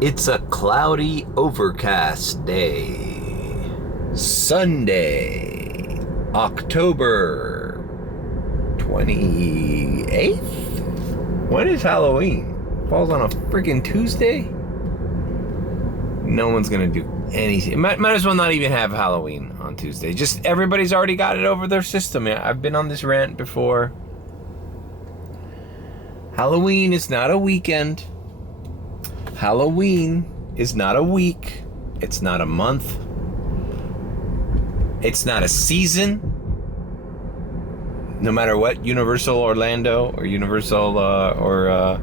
It's a cloudy, overcast day. Sunday, October 28th? When is Halloween? Falls on a freaking Tuesday? No one's gonna do anything. Might as well not even have Halloween on Tuesday. Just everybody's already got it over their system. I've been on this rant before. Halloween is not a weekend. Halloween is not a week. It's not a month. It's not a season. No matter what Universal Orlando or Universal or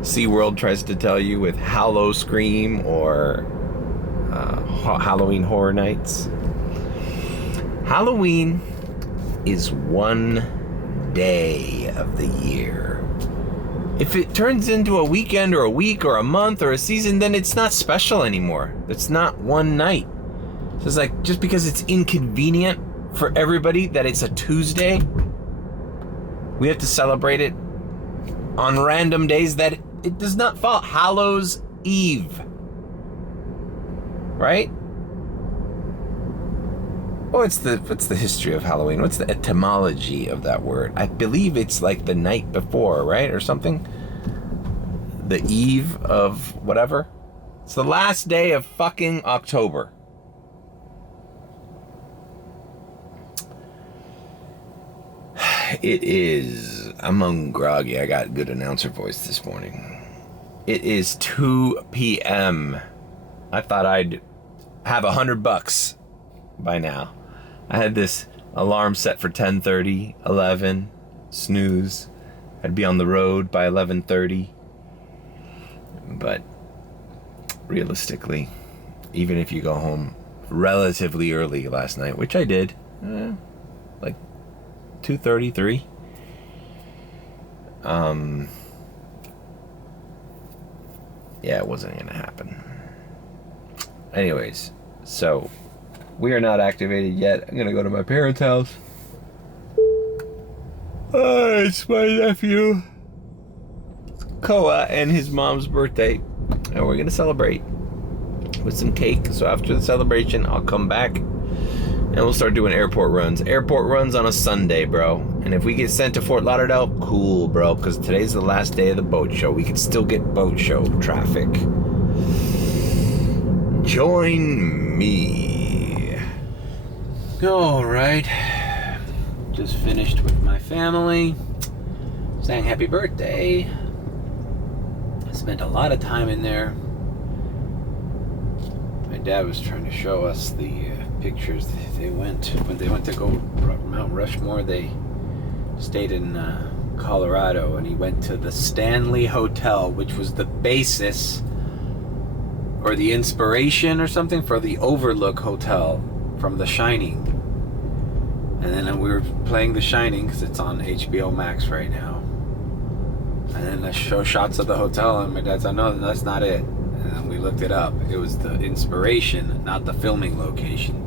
SeaWorld tries to tell you with Hallow Scream or Halloween Horror Nights. Halloween is one day of the year. If it turns into a weekend or a week or a month or a season, then it's not special anymore. It's not one night. So it's like, just because it's inconvenient for everybody that it's a Tuesday, we have to celebrate it on random days that it does not fall. Hallows Eve. Right? What's the history of Halloween? What's the etymology of that word? I believe it's like the night before, right? Or something? The eve of whatever. It's the last day of fucking October. It is. I'm groggy. I got good announcer voice this morning. It is 2 p.m. I thought I'd have $100 by now. I had this alarm set for 10:30, 11, snooze. I'd be on the road by 11:30. But realistically, even if you go home relatively early last night, which I did, like 2:33, yeah, it wasn't gonna happen. Anyways, so we are not activated yet. I'm gonna go to my parents' house. It's my nephew Koa and his mom's birthday, and we're gonna celebrate with some cake. So after the celebration, I'll come back and we'll start doing airport runs. Airport runs on a Sunday, bro. And if we get sent to Fort Lauderdale, cool, bro, because today's the last day of the boat show. We can still get boat show traffic. Join me. All right. Just finished with my family. Sang happy birthday. Spent a lot of time in there. My dad was trying to show us the pictures they went when they went to go Mount Rushmore. They stayed in Colorado, and he went to the Stanley Hotel, which was the basis or the inspiration or something for the Overlook Hotel from The Shining. And then we were playing The Shining because it's on HBO Max right now. And then I show shots of the hotel, and my dad said, no, that's not it. And then we looked it up. It was the inspiration, not the filming location.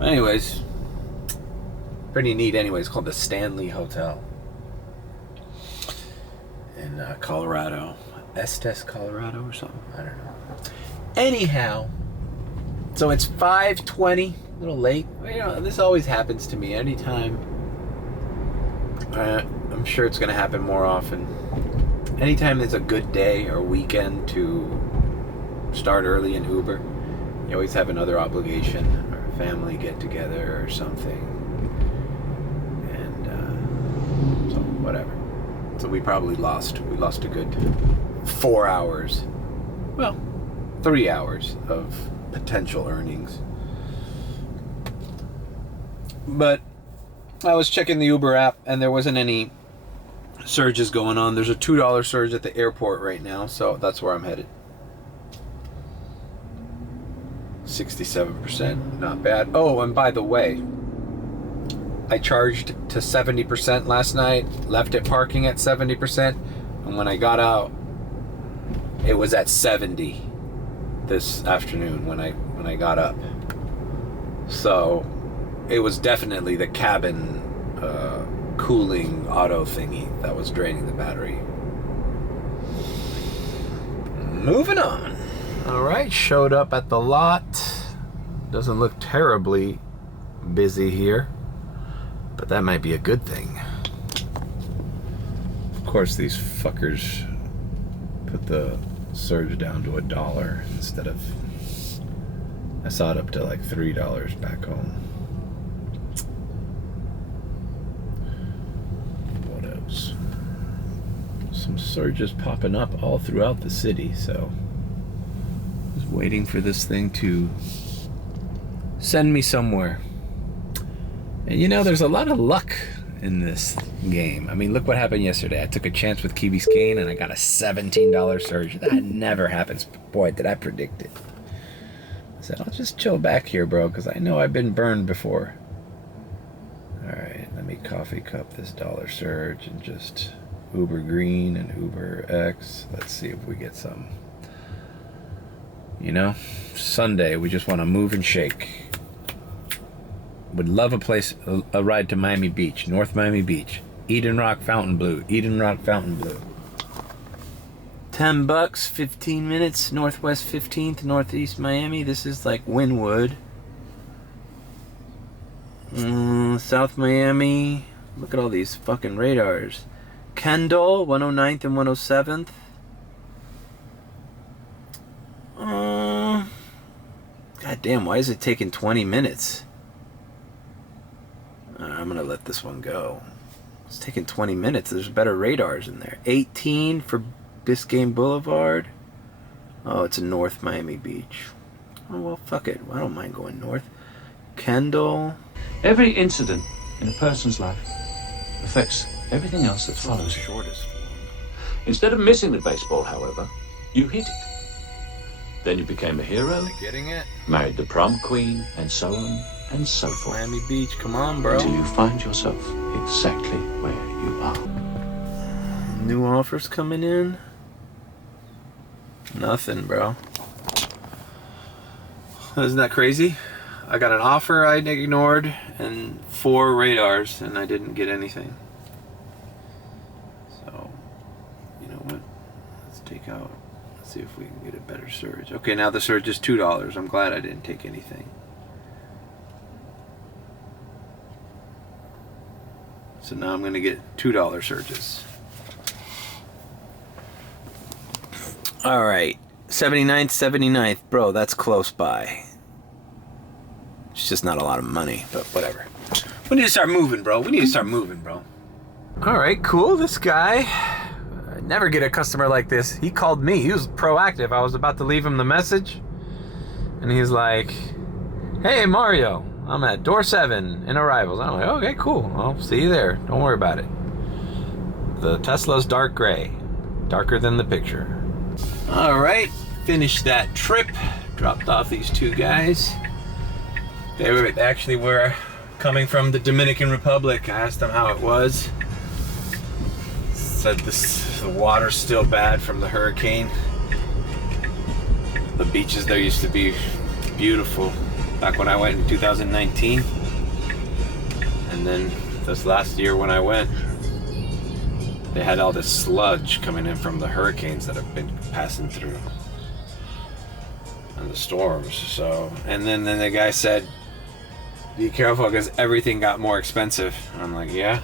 Anyways, pretty neat anyway. It's called the Stanley Hotel in Colorado. Estes, Colorado or something? I don't know. Anyhow, so it's 5:20, a little late. You know, this always happens to me anytime. I'm sure it's going to happen more often. Anytime there's a good day or weekend to start early in Uber, you always have another obligation or a family get together or something. And so whatever. So we probably lost a good 4 hours. Well, 3 hours of potential earnings. But I was checking the Uber app, and there wasn't any surges going on. There's a $2 surge at the airport right now, so that's where I'm headed. 67%, not bad. Oh, and by the way, I charged to 70% last night, left it parking at 70%, and when I got out, it was at 70 this afternoon when I got up. So it was definitely the cabin cooling auto thingy that was draining the battery. moving on. All right, showed up at the lot. Doesn't look terribly busy here, but that might be a good thing. Of course, these fuckers put the surge down to $1 instead of, I saw it up to like $3 back home. What else? Some surges popping up all throughout the city, so just waiting for this thing to send me somewhere. And you know, there's a lot of luck in this game. I mean, look what happened yesterday. I took a chance with Key Biscayne and I got a $17 surge. That never happens. Boy, did I predict it. I said, I'll just chill back here, bro, because I know I've been burned before. Alright, let me coffee cup this dollar surge and just Uber Green and Uber X. Let's see if we get some. You know, Sunday, we just want to move and shake. Would love a ride to Miami Beach, North Miami Beach. Eden Rock, Fontainebleau, Eden Rock, Fontainebleau. $10, 15 minutes, Northwest 15th, Northeast Miami. This is like Wynwood. South Miami. Look at all these fucking radars. Kendall, 109th and 107th. God damn, why is it taking 20 minutes? I'm gonna let this one go. It's taking 20 minutes. There's better radars in there. 18 for Biscayne Boulevard. Oh, it's in North Miami Beach. Oh, well, fuck it. I don't mind going north. Kendall. Every incident in a person's life affects everything else that follows it. Shortest. Instead of missing the baseball, however, you hit it. Then you became a hero, Getting it? married the prom queen, and so on and so forth. Miami Beach, come on, bro. Until you find yourself exactly where you are. New offers coming in? Nothing, bro. Isn't that crazy? I got an offer I ignored and 4 radars and I didn't get anything. So, you know what? Let's take out, let's see if we can get a better surge. Okay, now the surge is $2. I'm glad I didn't take anything. So now I'm gonna get $2 surges. All right, 79th, bro, that's close by. It's just not a lot of money, but whatever. We need to start moving, bro. All right, cool, this guy. I never get a customer like this. He called me, he was proactive. I was about to leave him the message. And he's like, hey, Mario, I'm at door 7 in arrivals. I'm like, okay, cool. I'll see you there. Don't worry about it. The Tesla's dark gray, darker than the picture. All right, finished that trip. Dropped off these 2 guys. They actually were coming from the Dominican Republic. I asked them how it was. Said the water's still bad from the hurricane. The beaches there used to be beautiful back when I went in 2019. And then this last year when I went, they had all this sludge coming in from the hurricanes that have been passing through and the storms. So, and then the guy said, be careful because everything got more expensive. And I'm like, yeah.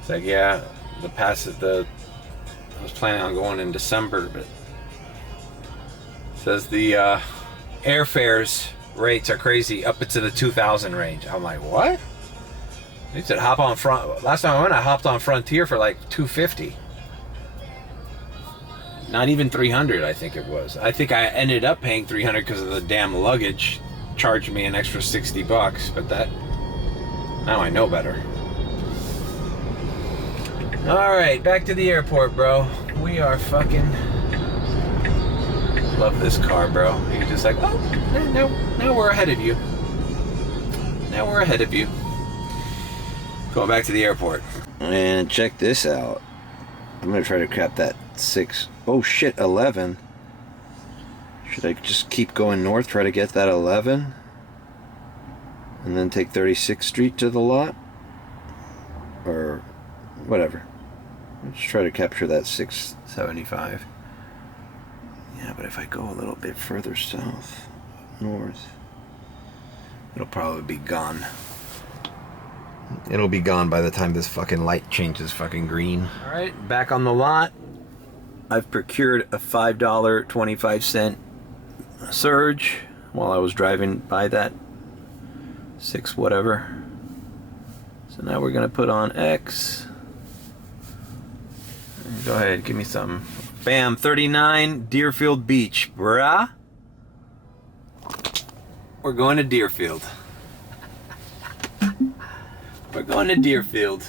It's like, yeah, I was planning on going in December, but it says the airfares rates are crazy, up into the 2,000 range. I'm like, what? They said hop on front. Last time I went, I hopped on Frontier for like $250. Not even $300, I think it was. I think I ended up paying $300 because of the damn luggage. Charged me an extra $60, but that, now I know better. All right, back to the airport, bro. We are fucking, love this car, bro. You're just like, oh, now we're ahead of you. Now we're ahead of you. Going back to the airport. And check this out. I'm gonna try to cap that 6. Oh shit, 11. Should I just keep going north, try to get that 11? And then take 36th Street to the lot? Or whatever. Let's try to capture that 675. if I go a little bit further south, north, it'll probably be gone. It'll be gone by the time this fucking light changes fucking green. All right, back on the lot. I've procured a $5.25 surge while I was driving by that 6 whatever. So now we're gonna put on X. Go ahead, give me something. Bam, 39 Deerfield Beach, bruh. We're going to Deerfield. We're going to Deerfield.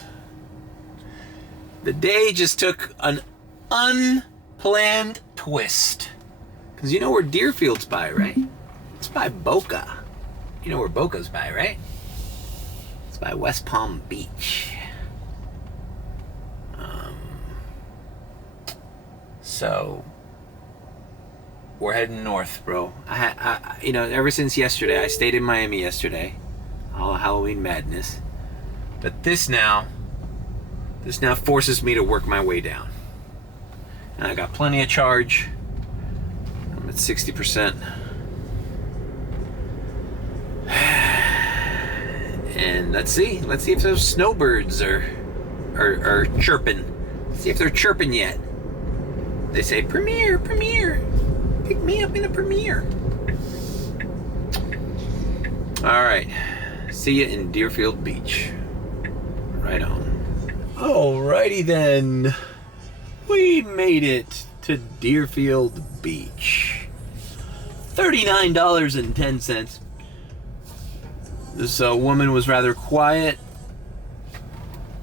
The day just took an unplanned twist. Because you know where Deerfield's by, right? It's by Boca. You know where Boca's by, right? It's by West Palm Beach. So we're heading north, bro. I you know, ever since yesterday, I stayed in Miami yesterday. All Halloween madness. But this now forces me to work my way down. And I got plenty of charge. I'm at 60%. And let's see if those snowbirds are chirping. Let's see if they're chirping yet. They say, Premiere, Premiere. Pick me up in a Premiere. All right. See you in Deerfield Beach. Right on. Alrighty then. We made it to Deerfield Beach. $39.10. This woman was rather quiet.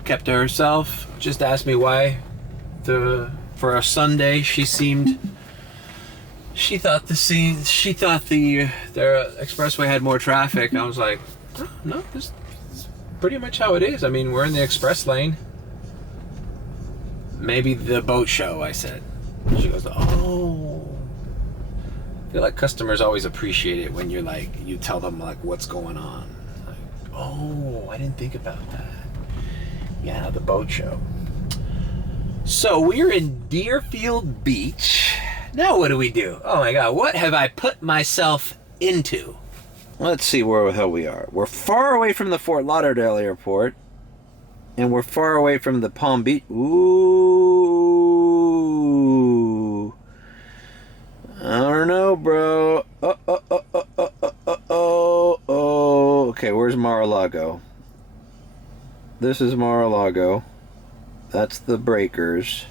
Kept to herself. Just asked me why for a Sunday she thought the expressway had more traffic. I was like, oh, no, this is pretty much how it is. I mean, we're in the express lane. Maybe the boat show, I said. She goes, oh. I feel like customers always appreciate it when you tell them like what's going on. Like, oh, I didn't think about that. Yeah, the boat show. So we're in Deerfield Beach. Now what do we do? Oh my God, what have I put myself into? Let's see where the hell we are. We're far away from the Fort Lauderdale airport. And we're far away from the Palm Beach. Ooh. I don't know, bro. Oh. Okay, where's Mar-a-Lago? This is Mar-a-Lago. That's the breakers.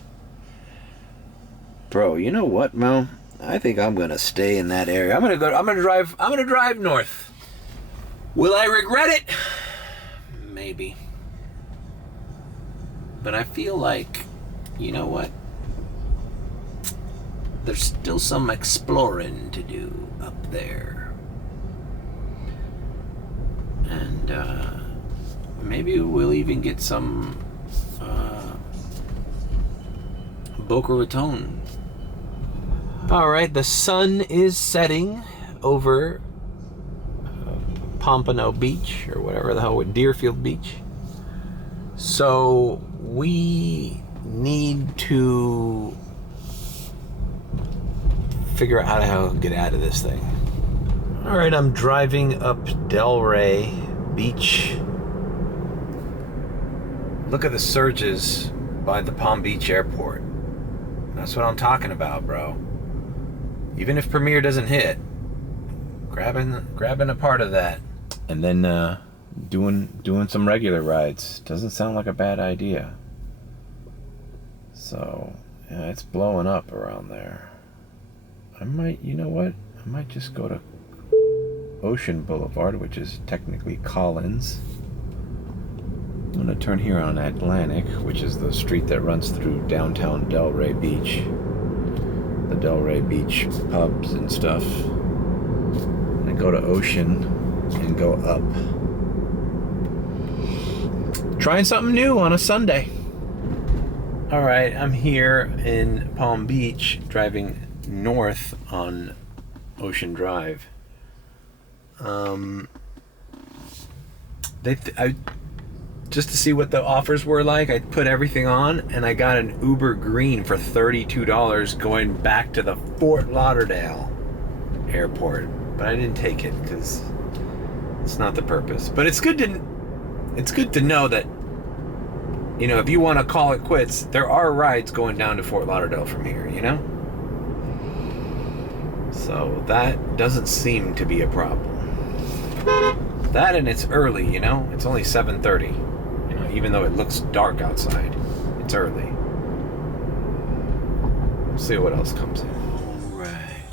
Bro, you know what, Mo? I think I'm gonna stay in that area. I'm gonna drive north. Will I regret it? Maybe. But I feel like, you know what? There's still some exploring to do up there. And maybe we'll even get some Boca Raton. Alright, the sun is setting over Pompano Beach, or whatever the hell, Deerfield Beach. So we need to figure out how to get out of this thing. Alright, I'm driving up Delray Beach. Look at the surges by the Palm Beach airport. That's what I'm talking about, bro. Even if Premiere doesn't hit, grabbing a part of that, and then doing some regular rides doesn't sound like a bad idea. So yeah, it's blowing up around there. I might, you know what? I might just go to Ocean Boulevard, which is technically Collins. I'm gonna turn here on Atlantic, which is the street that runs through downtown Delray Beach. The Delray Beach pubs and stuff. And go to Ocean and go up. Trying something new on a Sunday. Alright, I'm here in Palm Beach, driving north on Ocean Drive. just to see what the offers were like. I put everything on, and I got an Uber Green for $32 going back to the Fort Lauderdale airport. But I didn't take it because it's not the purpose. But it's good to know that, you know, if you want to call it quits, there are rides going down to Fort Lauderdale from here, you know? So that doesn't seem to be a problem. That, and it's early, you know? It's only 7:30. You know, even though it looks dark outside, it's early. We'll see what else comes in. Alright.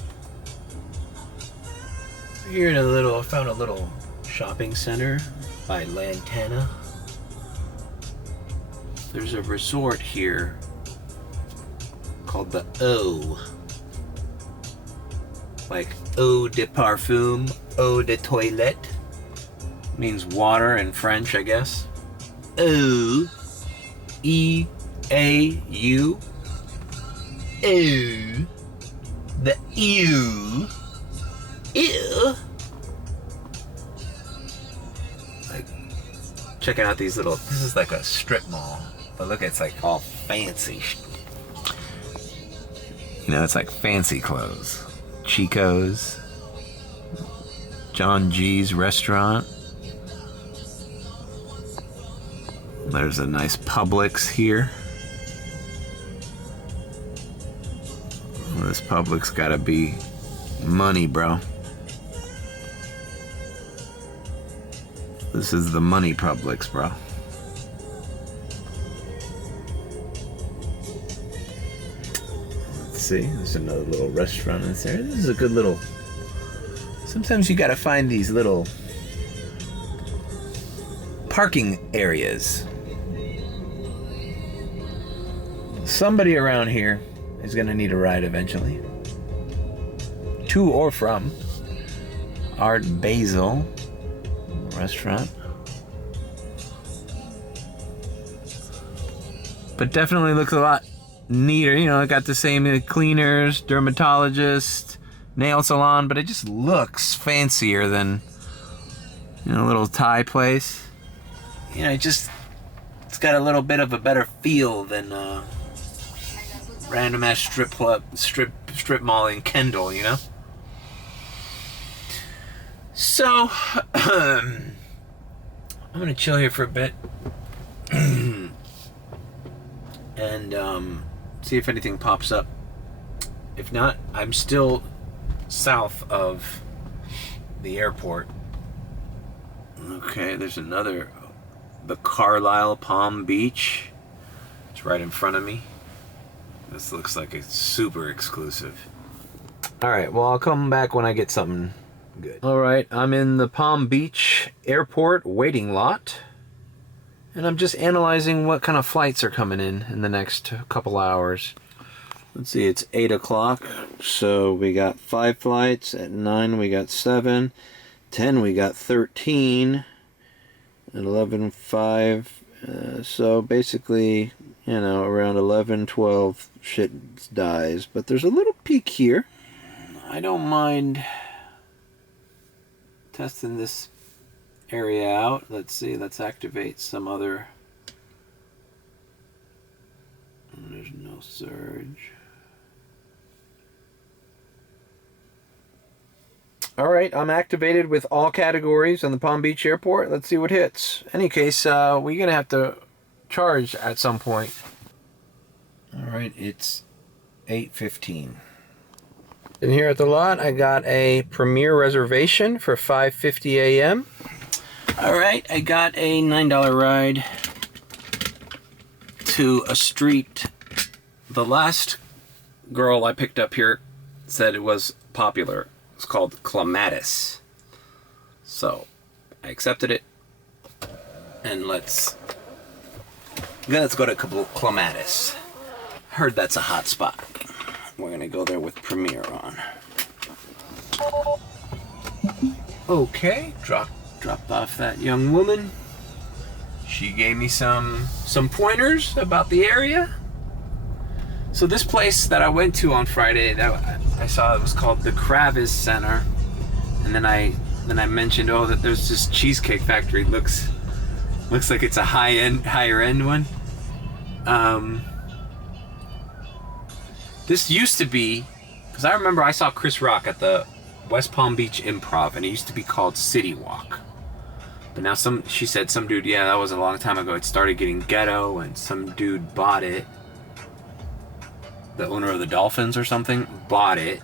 Here in I found a little shopping center by Lantana. There's a resort here called the O. Like eau de parfum, eau de toilette. Means water in French, I guess. O. E-A-U. O. The ew. Ew. Like, checking out these little, this is like a strip mall. But look, it's like all fancy. You know, it's like fancy clothes. Chico's. John G's restaurant. There's a nice Publix here. Well, this Publix gotta be money, bro. This is the money Publix, bro. Let's see, there's another little restaurant in there. This is a good little... Sometimes you gotta find these little parking areas. Somebody around here is gonna need a ride eventually. To or from Art Basel restaurant. But definitely looks a lot neater. You know, it got the same cleaners, dermatologist, nail salon, but it just looks fancier than, you know, a little Thai place. You know, it's got a little bit of a better feel than random ass strip mall in Kendall, you know? So, I'm gonna chill here for a bit and see if anything pops up. If not, I'm still south of the airport. Okay, there's another, the Carlisle Palm Beach. It's right in front of me. This looks like it's super exclusive. Alright, well, I'll come back when I get something good. Alright, I'm in the Palm Beach airport waiting lot. And I'm just analyzing what kind of flights are coming in the next couple hours. Let's see, it's 8 o'clock. So we got 5 flights. At 9 we got 7. 10 we got 13. At 11, 5. So basically, you know, around 11, 12, shit dies. But there's a little peak here. I don't mind testing this area out. Let's see, let's activate some other. There's no surge. Alright, I'm activated with all categories on the Palm Beach Airport. Let's see what hits. Any case, we're going to have to charge at some point. Alright, it's 8:15. And here at the lot, I got a Premier reservation for 5:50 a.m. Alright, I got a $9 ride to a street. The last girl I picked up here said it was popular. It's called Clematis. So, I accepted it. And let's go to Clematis. Heard that's a hot spot. We're gonna go there with Premier on. Okay, dropped off that young woman. She gave me some pointers about the area. So this place that I went to on Friday, that I saw, it was called the Kravis Center, and then I mentioned, oh, that there's this cheesecake factory. Looks Looks like it's a higher end one. This used to be, because I remember I saw Chris Rock at the West Palm Beach Improv, and it used to be called City Walk. But now she said some dude, yeah, that was a long time ago, it started getting ghetto, and some dude bought it. The owner of the Dolphins or something bought it,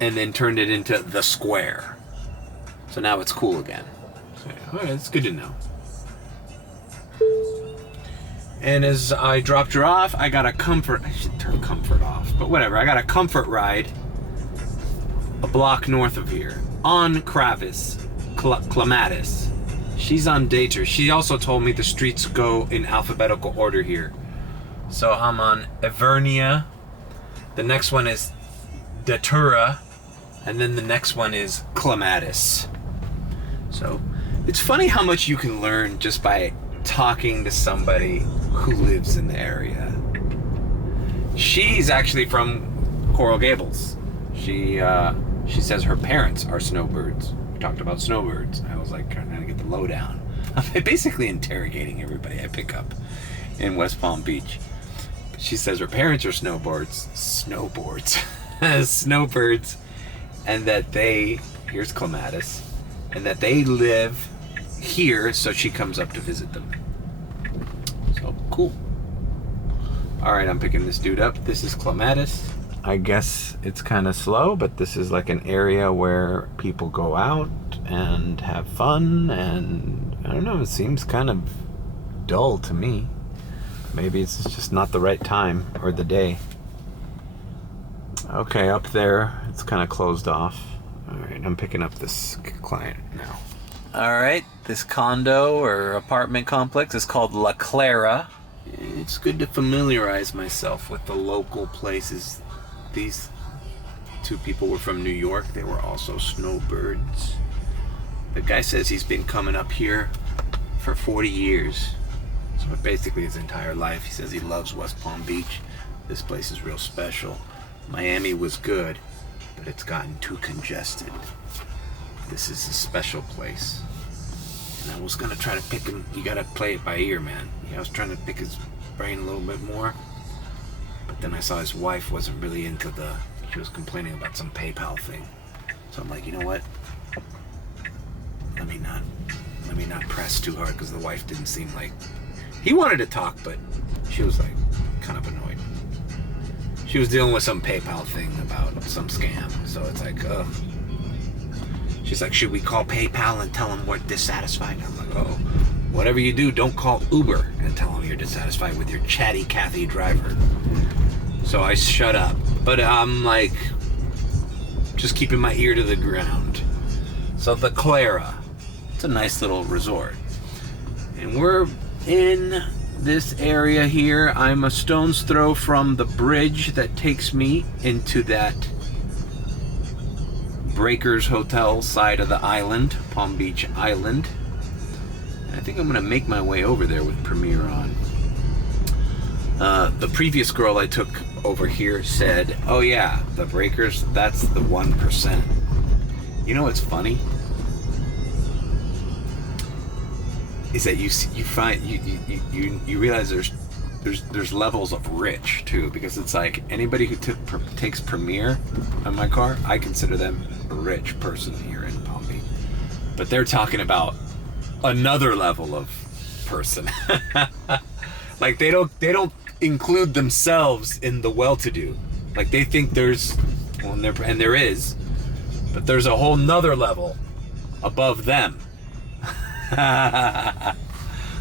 and then turned it into the Square. So now it's cool again. So, all right, it's good to know. And as I dropped her off, I got a comfort. I should turn comfort off, but whatever. I got a comfort ride a block north of here on Clematis. She's on Dater. She also told me the streets go in alphabetical order here. So I'm on Evernia. The next one is Datura. And then the next one is Clematis. So it's funny how much you can learn just by talking to somebody who lives in the area. She's actually from Coral Gables. She says her parents are Snowbirds. We talked about Snowbirds. I was like trying to get the lowdown. I'm basically interrogating everybody I pick up in West Palm Beach. But she says her parents are Snowbirds, and that here's Clematis, and that they live here, so she comes up to visit them. So cool. All right, I'm picking this dude up. This is Clematis. I guess it's kind of slow, but this is like an area where people go out and have fun, and I don't know, it seems kind of dull to me. Maybe it's just not the right time or the day. Okay, up there, it's kind of closed off. All right, I'm picking up this client now. All right, this condo or apartment complex is called La Clara. It's good to familiarize myself with the local places. These two people were from New York. They were also Snowbirds. The guy says he's been coming up here for 40 years. So basically his entire life. He says he loves West Palm Beach. This place is real special. Miami was good, but it's gotten too congested. This is a special place. And I was gonna try to pick him. You gotta play it by ear, man. I was trying to pick his brain a little bit more. But then I saw his wife wasn't really into she was complaining about some PayPal thing. So I'm like, you know what? Let me not press too hard, because the wife didn't seem like, he wanted to talk, but she was like kind of annoyed. She was dealing with some PayPal thing about some scam. So it's like, she's like, should we call PayPal and tell them we're dissatisfied? I'm like, oh, whatever you do, don't call Uber and tell them you're dissatisfied with your chatty Cathy driver. So I shut up. But I'm like, just keeping my ear to the ground. So the Clara, it's a nice little resort. And we're in this area here. I'm a stone's throw from the bridge that takes me into that Breakers Hotel side of the island, Palm Beach Island. And I think I'm gonna make my way over there with Premiere on. The previous girl I took over here said, oh yeah, the Breakers, that's the 1%. You know what's funny? Is that you realize there's levels of rich too, because it's like anybody who takes Premiere on my car, I consider them a rich person here in Palm Beach. But they're talking about another level of person. Like they don't include themselves in the well-to-do. Like they think there's, well, and there is, but there's a whole nother level above them.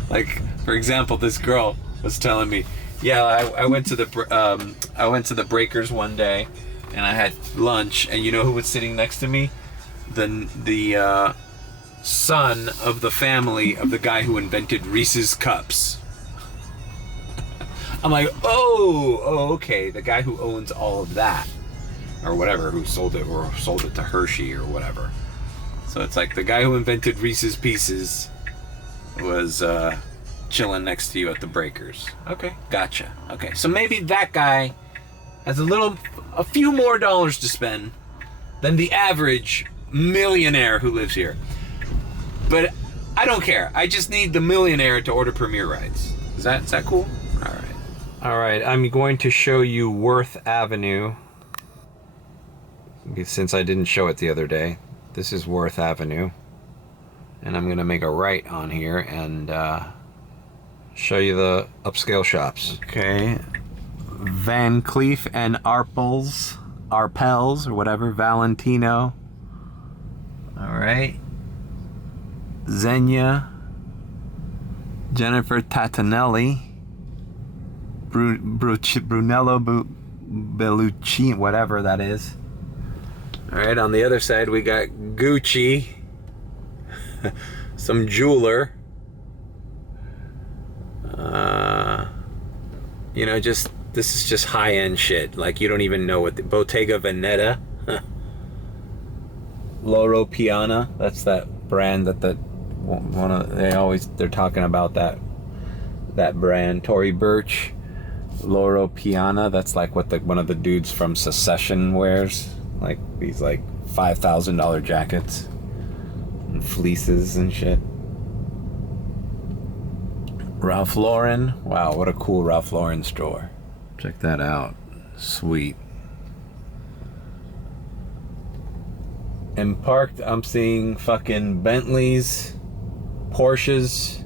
Like, for example, this girl was telling me, yeah, I went to the Breakers one day, and I had lunch, and you know who was sitting next to me? The son of the family of the guy who invented Reese's Cups. I'm like, oh, okay, the guy who owns all of that, or whatever, who sold it to Hershey or whatever. So it's like the guy who invented Reese's Pieces was chilling next to you at the Breakers. Okay, gotcha. Okay, so maybe that guy has a few more dollars to spend than the average millionaire who lives here. But I don't care. I just need the millionaire to order Premier rides. Is that cool? All right. All right, I'm going to show you Worth Avenue. Since I didn't show it the other day. This is Worth Avenue. And I'm gonna make a right on here and show you the upscale shops. Okay. Van Cleef and Arpels, or whatever, Valentino. All right. Xenia, Jennifer Tatanelli, Brunello Bellucci, whatever that is. All right, on the other side we got Gucci, some jeweler. You know, this is just high-end shit. Like, you don't even know what the Bottega Veneta, Loro Piana. That's that brand that they're talking about that brand. Tory Burch, Loro Piana. That's like what one of the dudes from Secession wears. Like these like $5,000 jackets and fleeces and shit. Ralph Lauren. Wow, what a cool Ralph Lauren store. Check that out. Sweet. And parked, I'm seeing fucking Bentleys, Porsches.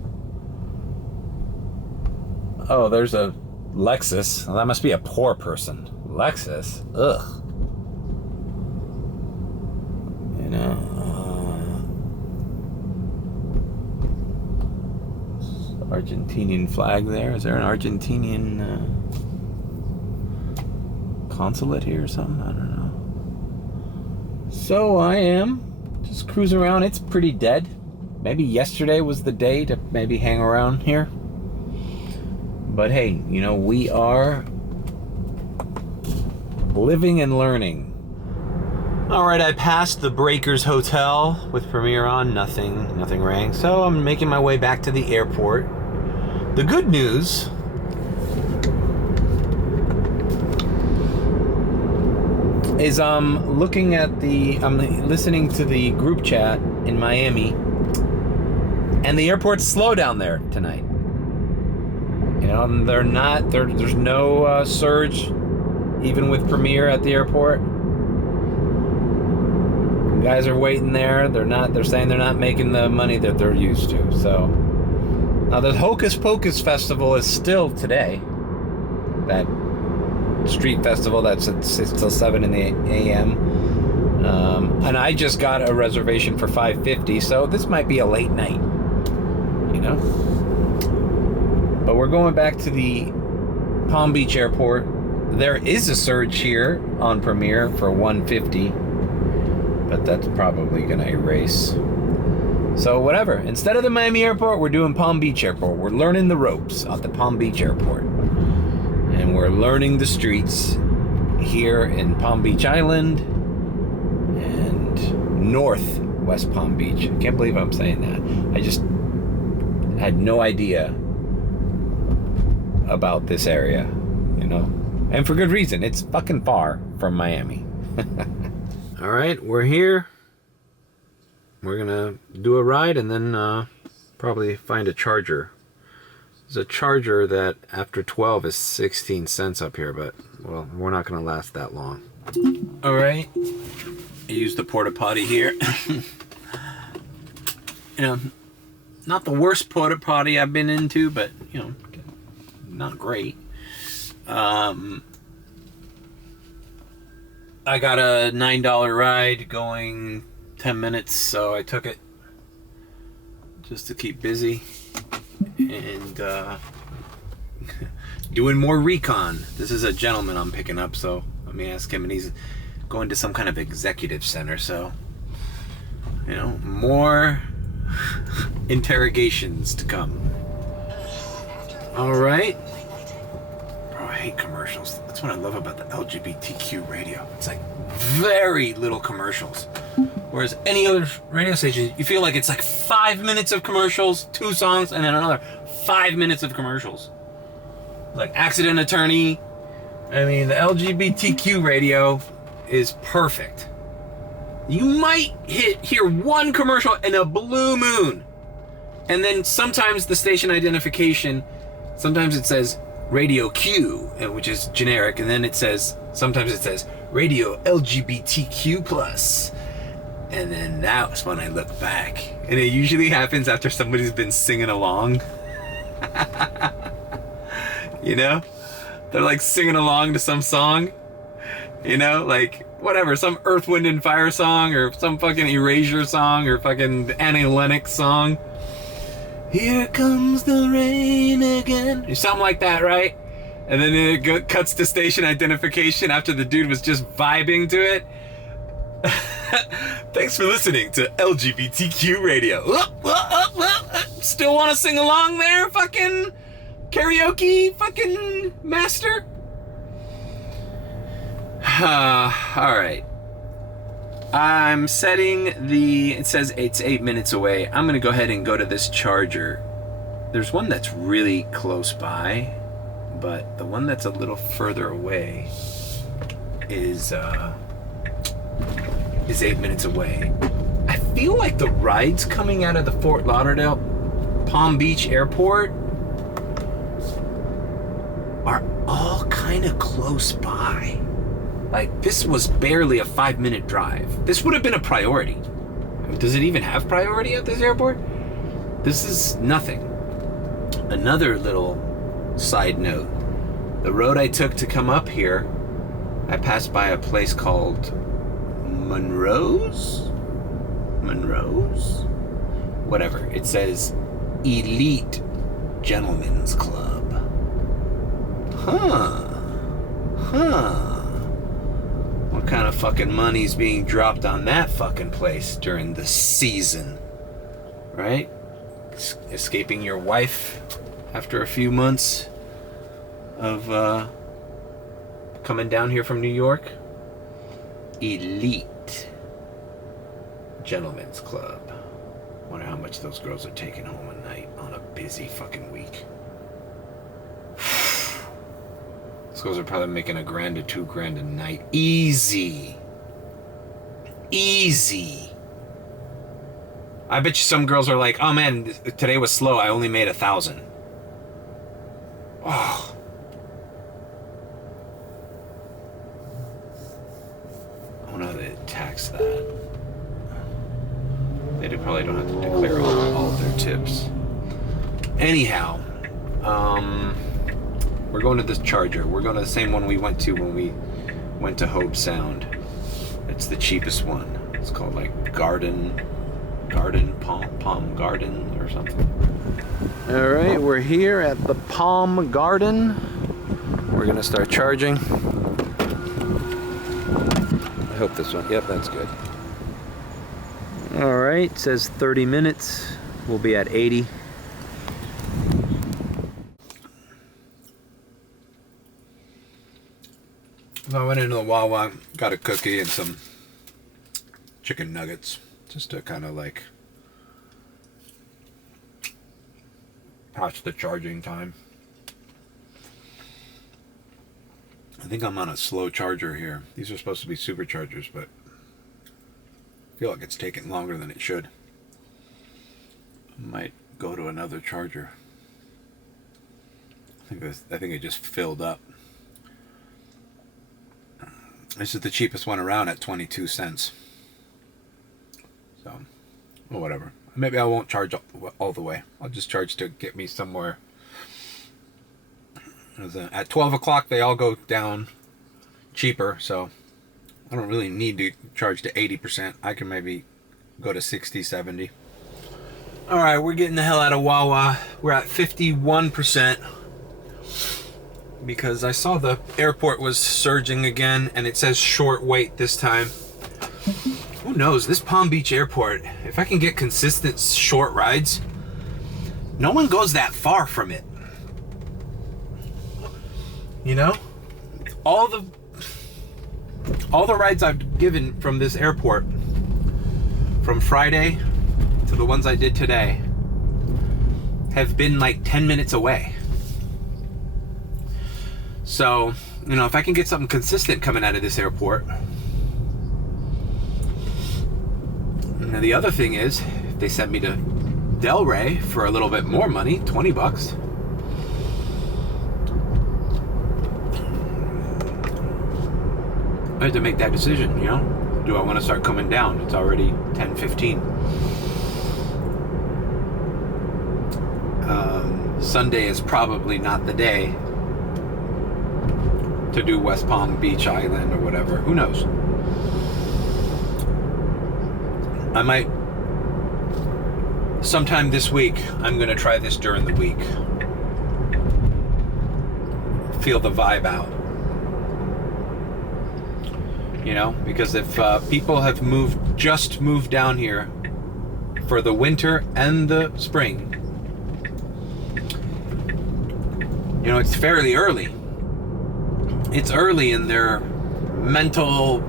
Oh, there's a Lexus. Well, that must be a poor person. Lexus? Ugh. You know, Argentinian flag there. Is there an Argentinian consulate here or something? I don't know. So I am just cruising around. It's pretty dead. Maybe yesterday was the day to maybe hang around here. But hey, you know, we are living and learning. All right, I passed the Breakers Hotel with Premier on. Nothing rang. So I'm making my way back to the airport. The good news is I'm listening to the group chat in Miami, and the airport's slow down there tonight. You know, and there's no surge, even with Premier at the airport. Guys are waiting there. They're saying they're not making the money that they're used to. So now the Hocus Pocus festival is still today. That street festival that's at 6 till 7 in the a.m. And I just got a reservation for 5:50, so this might be a late night. You know? But we're going back to the Palm Beach airport. There is a surge here on Premier for 150. But that's probably gonna erase. So whatever. Instead of the Miami airport, we're doing Palm Beach airport. We're learning the ropes at the Palm Beach airport. And we're learning the streets here in Palm Beach Island and Northwest Palm Beach. I can't believe I'm saying that. I just had no idea about this area, you know? And for good reason. It's fucking far from Miami. All right, we're here. We're gonna do a ride and then probably find a charger. There's a charger that after 12 is 16 cents up here, but well, we're not gonna last that long. All right, I used the porta potty here. You know, not the worst porta potty I've been into, but you know, not great. I got a $9 ride going 10 minutes, so I took it just to keep busy and doing more recon. This is a gentleman I'm picking up, so let me ask him, and he's going to some kind of executive center, so you know, more interrogations to come. All right. Bro, I hate commercials. That's what I love about the LGBTQ radio. It's like very little commercials. Whereas any other radio station, you feel like it's like 5 minutes of commercials, 2 songs, and then another 5 minutes of commercials. Like Accident Attorney. I mean, the LGBTQ radio is perfect. You might hear one commercial in a blue moon. And then sometimes the station identification, sometimes it says Radio Q, which is generic, and then sometimes it says Radio LGBTQ+. And then that was when I look back. And it usually happens after somebody's been singing along. You know? They're like singing along to some song. You know? Like, whatever. Some Earth, Wind, and Fire song, or some fucking Erasure song, or fucking Annie Lennox song. Here comes the rain again. Or something like that, right? And then it cuts to station identification after the dude was just vibing to it. Thanks for listening to LGBTQ radio. Still want to sing along there, fucking karaoke fucking master? Alright. I'm setting it says it's 8 minutes away. I'm gonna go ahead and go to this charger. There's one that's really close by, but the one that's a little further away is 8 minutes away. I feel like the rides coming out of the Fort Lauderdale Palm Beach Airport are all kind of close by. Like, this was barely a 5-minute drive. This would have been a priority. Does it even have priority at this airport? This is nothing. Another little side note. The road I took to come up here, I passed by a place called Monroe's? Whatever. It says Elite Gentlemen's Club. Huh. What kind of fucking money's being dropped on that fucking place during the season? Right? Escaping your wife after a few months of coming down here from New York? Elite Gentlemen's Club. Wonder how much those girls are taking home a night on a busy fucking week. Those girls are probably making $1,000 to $2,000 a night. Easy. I bet you some girls are like, oh man, today was slow, I only made 1,000. Oh. I wonder how they tax that. They probably don't have to declare all of their tips. Anyhow, we're going to this charger. We're going to the same one we went to when we went to Hope Sound. It's the cheapest one. It's called like Palm Garden or something. All right, we're here at the Palm Garden. We're gonna start charging. I hope this one, yep, that's good. All right, it says 30 minutes. We'll be at 80. So I went into the Wawa, got a cookie and some chicken nuggets, just to kind of like pass the charging time. I think I'm on a slow charger here. These are supposed to be superchargers, but I feel like it's taking longer than it should. I might go to another charger. I think it just filled up. This is the cheapest one around at 22 cents. So, well, whatever. Maybe I won't charge all the way. I'll just charge to get me somewhere. At 12 o'clock, they all go down cheaper, so I don't really need to charge to 80%. I can maybe go to 60, 70. All right, we're getting the hell out of Wawa. We're at 51%. Because I saw the airport was surging again, and it says short wait this time. Who knows? This Palm Beach airport, if I can get consistent short rides, no one goes that far from it. You know? All the rides I've given from this airport, from Friday to the ones I did today, have been like 10 minutes away. So, you know, if I can get something consistent coming out of this airport. And the other thing is, if they sent me to Delray for a little bit more money, $20. I had to make that decision, you know? Do I want to start coming down? It's already 10:15. Sunday is probably not the day to do West Palm Beach Island or whatever. Who knows? I might, sometime this week, I'm going to try this during the week. Feel the vibe out. You know, because if people have just moved down here for the winter and the spring, you know, it's fairly early. It's early in their mental,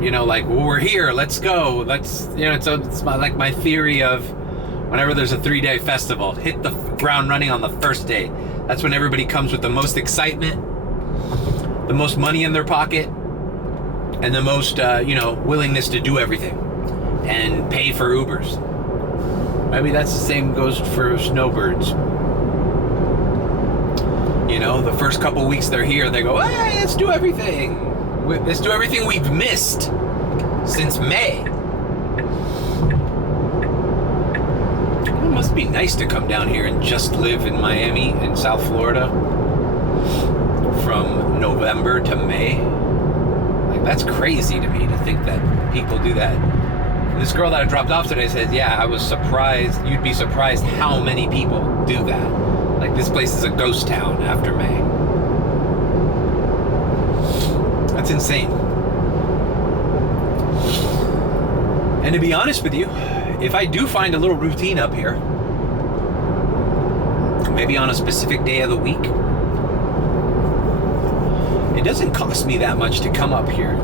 you know, like, well, we're here, let's go, let's, you know, it's like my theory of whenever there's a 3-day festival, hit the ground running on the first day. That's when everybody comes with the most excitement, the most money in their pocket, and the most, you know, willingness to do everything and pay for Ubers. Maybe that's the same goes for Snowbirds. You know, the first couple weeks they're here, they go, hey, let's do everything. Let's do everything we've missed since May. It must be nice to come down here and just live in Miami in South Florida from November to May. Like, that's crazy to me to think that people do that. This girl that I dropped off today said, yeah, I was surprised. You'd be surprised how many people do that. Like, this place is a ghost town after May. That's insane. And to be honest with you, if I do find a little routine up here, maybe on a specific day of the week, it doesn't cost me that much to come up here,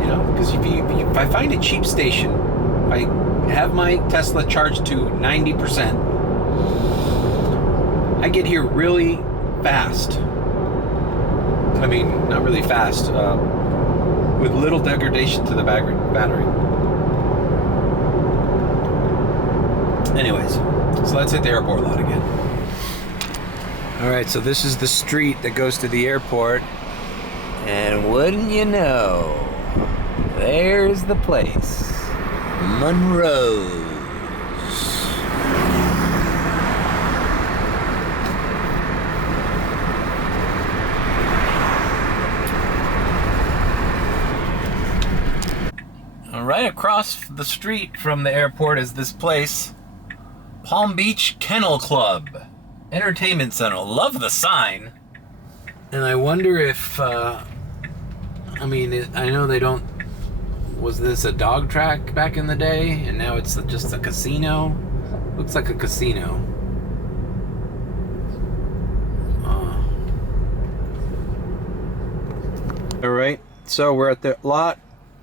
you know, because if I find a cheap station, if I have my Tesla charged to 90%, I get here really fast. I mean, not really fast, with little degradation to the battery. Anyways, so let's hit the airport lot again. Alright, so this is the street that goes to the airport. And wouldn't you know, there's the place. Monroe's. Right across the street from the airport is this place, Palm Beach Kennel Club Entertainment Center. Love the sign. And I wonder if, I mean, I know they don't, was this a dog track back in the day? And now it's just a casino? Looks like a casino. All right, so we're at the lot,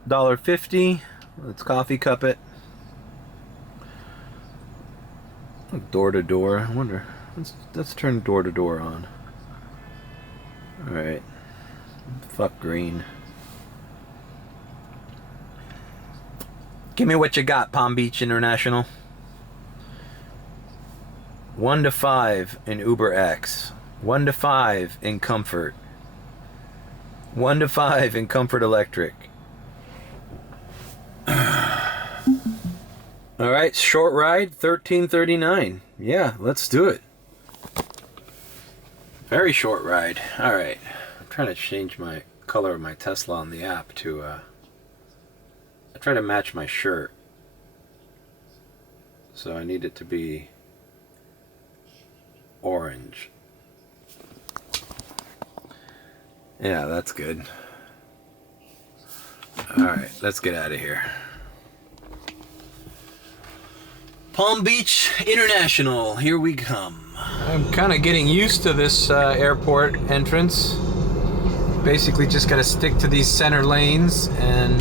$1.50. Let's coffee cup it. Door to door. I wonder. Let's turn door to door on. All right. Fuck green. Give me what you got, Palm Beach International. 1 to 5 in Uber X. 1 to 5 in Comfort. 1 to 5 in Comfort Electric. All right, short ride, $13.39. Yeah, let's do it. Very short ride. All right, I'm trying to change my color of my Tesla on the app to. I try to match my shirt, so I need it to be orange. Yeah, that's good. All right, let's get out of here. Palm Beach International, here we come. I'm kind of getting used to this airport entrance. Basically just got to stick to these center lanes and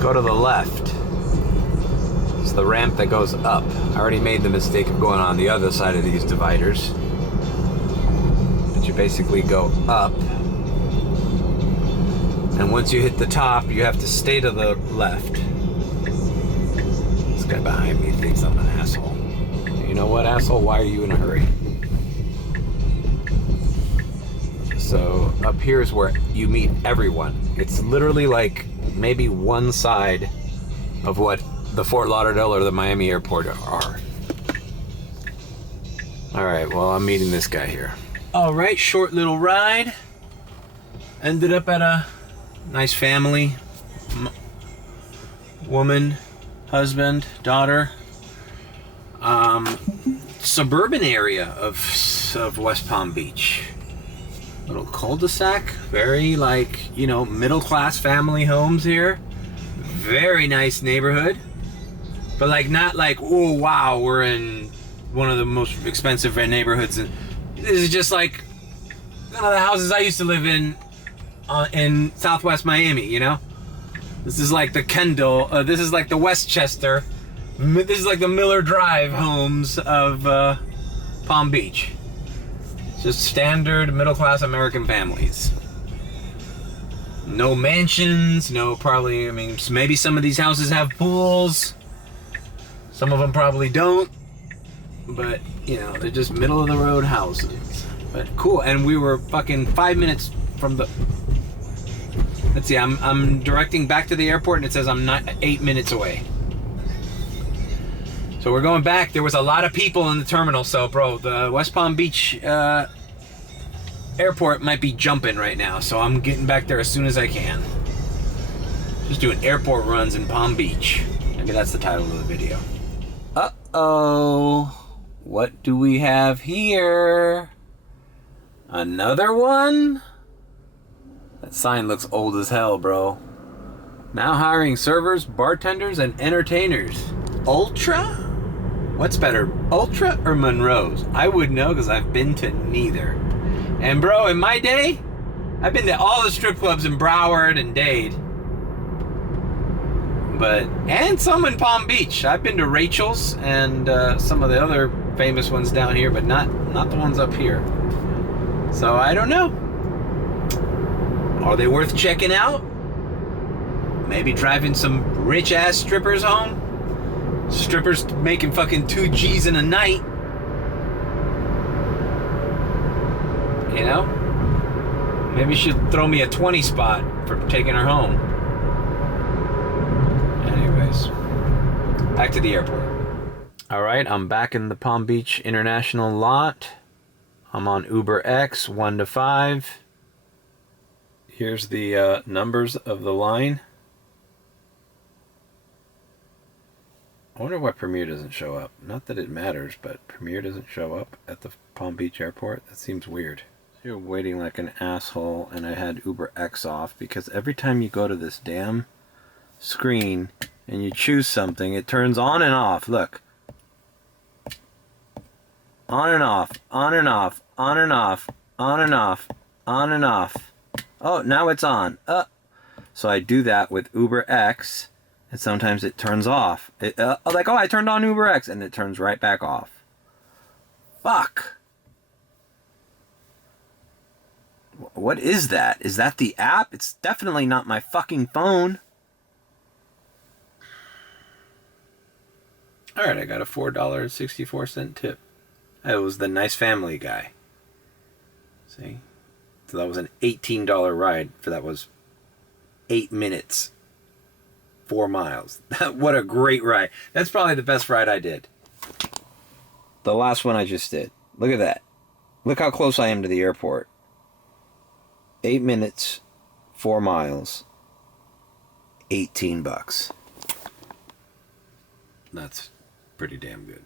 go to the left. It's the ramp that goes up. I already made the mistake of going on the other side of these dividers. But you basically go up. And once you hit the top, you have to stay to the left. This guy behind me thinks I'm an asshole. You know what, asshole? Why are you in a hurry? So up here is where you meet everyone. It's literally like maybe one side of what the Fort Lauderdale or the Miami airport are. All right, well, I'm meeting this guy here. All right, short little ride. Ended up at a nice family. Woman, husband, daughter. Suburban area of West Palm Beach. Little cul-de-sac. Very, like, you know, middle-class family homes here. Very nice neighborhood. But, like, not like, oh, wow, we're in one of the most expensive neighborhoods. And this is just like one of the houses I used to live in Southwest Miami, you know? This is like the Kendall, this is like the Westchester, this is like the Miller Drive homes of Palm Beach. Just standard middle-class American families. No mansions, no probably, I mean, maybe some of these houses have pools. Some of them probably don't. But, you know, they're just middle-of-the-road houses. But cool, and we were fucking 5 minutes from the... Let's see, I'm directing back to the airport and it says I'm not 8 minutes away. So we're going back. There was a lot of people in the terminal, so bro, the West Palm Beach airport might be jumping right now, so I'm getting back there as soon as I can. Just doing airport runs in Palm Beach. Maybe that's the title of the video. Uh-oh. What do we have here? Another one? That sign looks old as hell, bro. Now hiring servers, bartenders, and entertainers. Ultra? What's better, Ultra or Monroe's? I would know because I've been to neither. And bro, in my day, I've been to all the strip clubs in Broward and Dade. And some in Palm Beach. I've been to Rachel's and some of the other famous ones down here, but not the ones up here. So I don't know. Are they worth checking out? Maybe driving some rich ass strippers home? Strippers making fucking 2 G's in a night. You know? Maybe she'll throw me a 20 spot for taking her home. Anyways, back to the airport. All right, I'm back in the Palm Beach International lot. I'm on Uber X, 1 to 5. Here's the numbers of the line. I wonder why Premier doesn't show up. Not that it matters, but Premier doesn't show up at the Palm Beach airport. That seems weird. You're waiting like an asshole, and I had Uber X off because every time you go to this damn screen and you choose something, it turns on and off. Look. On and off, on and off, on and off, on and off, on and off. Oh, now it's on. So I do that with Uber X, and sometimes it turns off. Like, oh, I turned on Uber X, and it turns right back off. Fuck. What is that? Is that the app? It's definitely not my fucking phone. Alright, I got a $4.64 tip. It was the nice family guy. See? So that was an $18 ride for that was 8 minutes, 4 miles. What a great ride. That's probably the best ride I did. The last one I just did. Look at that. Look how close I am to the airport. 8 minutes, 4 miles, $18. That's pretty damn good.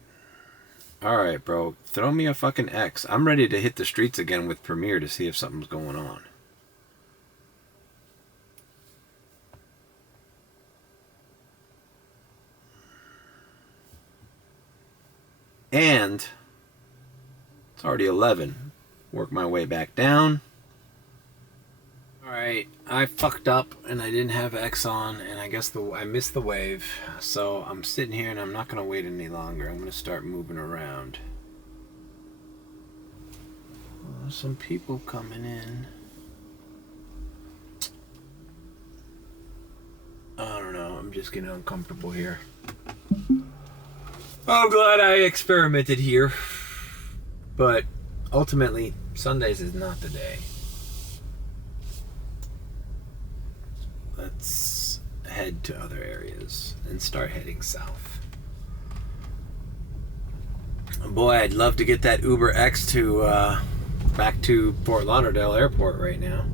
Alright, bro. Throw me a fucking X. I'm ready to hit the streets again with Premier to see if something's going on. And it's already 11. Work my way back down. Alright, I fucked up and I didn't have X on, and I guess I missed the wave. So I'm sitting here and I'm not going to wait any longer. I'm going to start moving around. There's some people coming in. I don't know, I'm just getting uncomfortable here. I'm glad I experimented here. But ultimately, Sundays is not the day. Let's head to other areas and start heading south. Boy, I'd love to get that Uber X to back to Fort Lauderdale Airport right now.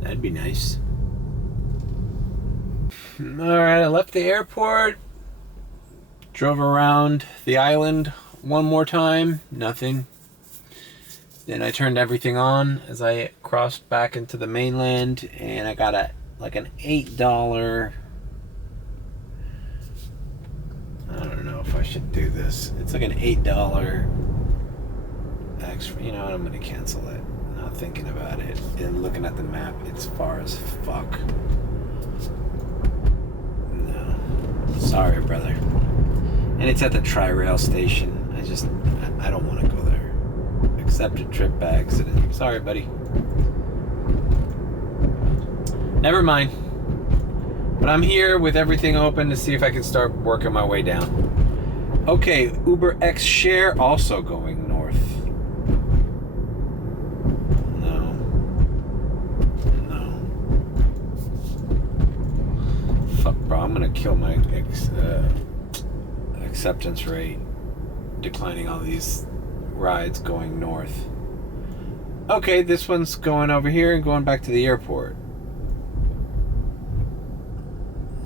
That'd be nice. Alright, I left the airport, drove around the island one more time, nothing. Then I turned everything on as I crossed back into the mainland, and I got an $8. I don't know if I should do this. It's like an $8 extra. You know what? I'm gonna cancel it. Not thinking about it and looking at the map, it's far as fuck. No, sorry, brother. And it's at the Tri-Rail station. I don't want to go there. Accepted trip by accident. Sorry, buddy. Never mind. But I'm here with everything open to see if I can start working my way down. Okay, Uber X Share also going north. No. Fuck, bro. I'm gonna kill my acceptance rate. Declining all these rides going north. Okay, this one's going over here and going back to the airport.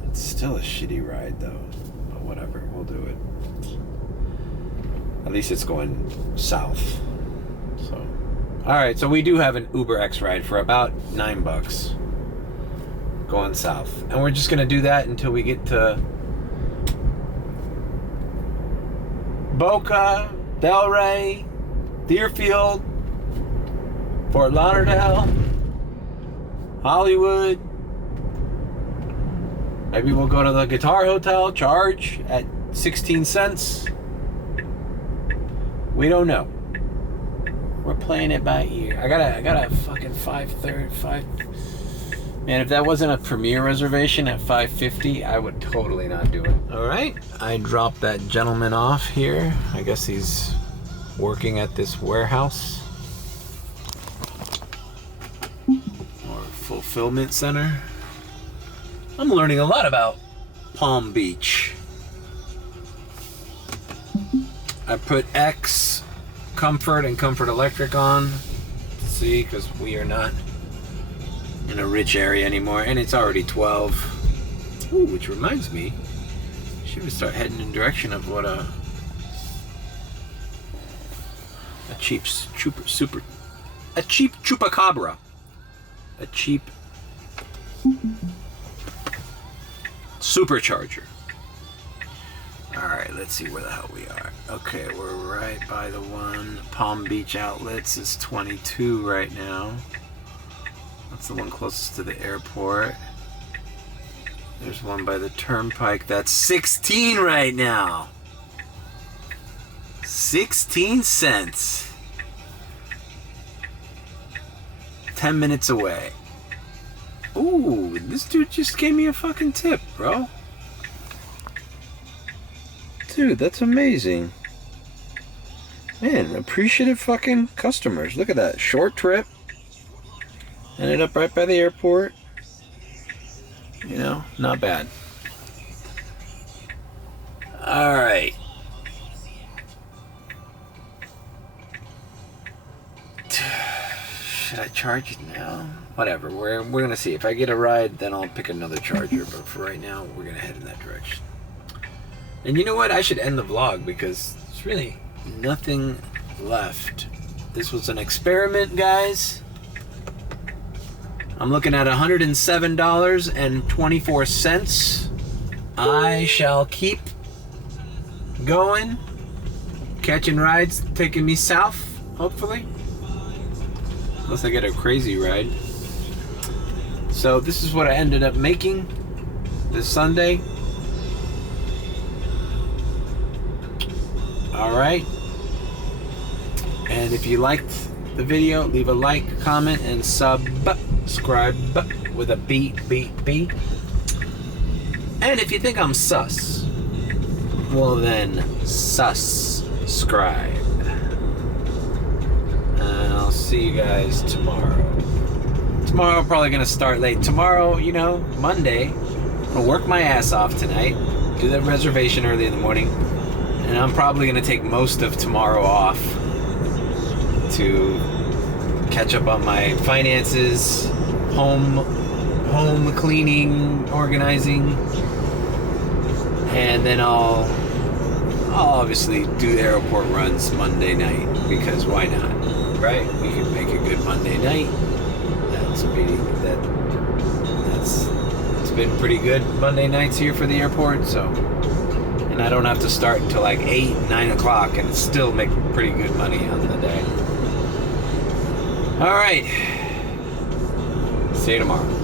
It's still a shitty ride though, but whatever, we'll do it. At least it's going south. So, all right, so we do have an Uber X ride for about $9 going south, and we're just gonna do that until we get to Boca, Delray, Deerfield, Fort Lauderdale, Hollywood. Maybe we'll go to the Guitar Hotel, charge at 16 cents. We don't know. We're playing it by ear. I got a fucking 5. Man, if that wasn't a premiere reservation at $5.50, I would totally not do it. All right, I dropped that gentleman off here. I guess he's working at this warehouse or fulfillment center. I'm learning a lot about Palm Beach. I put X, Comfort, and Comfort Electric on. See, because we are not in a rich area anymore, and it's already 12. Ooh, which reminds me, should we start heading in the direction of what a cheap chupacabra, a cheap supercharger. All right, let's see where the hell we are. Okay, we're right by the one. Palm Beach Outlets is 22 right now. That's the one closest to the airport. There's one by the turnpike. That's 16 right now. 16 cents. 10 minutes away. Ooh, this dude just gave me a fucking tip, bro. Dude, that's amazing. Man, appreciative fucking customers. Look at that. Short trip. Ended up right by the airport. You know, not bad. Alright. Should I charge it now? Whatever, we're gonna see. If I get a ride, then I'll pick another charger. But for right now, we're gonna head in that direction. And you know what? I should end the vlog because there's really nothing left. This was an experiment, guys. I'm looking at $107.24. I shall keep going, catching rides, taking me south, hopefully. Unless I get a crazy ride. So this is what I ended up making this Sunday. Alright. And if you liked the video, leave a like, comment, and subscribe with a B. And if you think I'm sus, well then, subscribe. I'll see you guys tomorrow. Tomorrow I'm probably going to start late. Tomorrow, Monday, I'm going to work my ass off tonight, do that reservation early in the morning, and I'm probably going to take most of tomorrow off to catch up on my finances, home cleaning, organizing, and then I'll obviously do airport runs Monday night, because why not, right? We can make a good Monday night. It's been pretty good Monday nights here for the airport, so, and I don't have to start until like 8, 9 o'clock and still make pretty good money on the day. All right, see you tomorrow.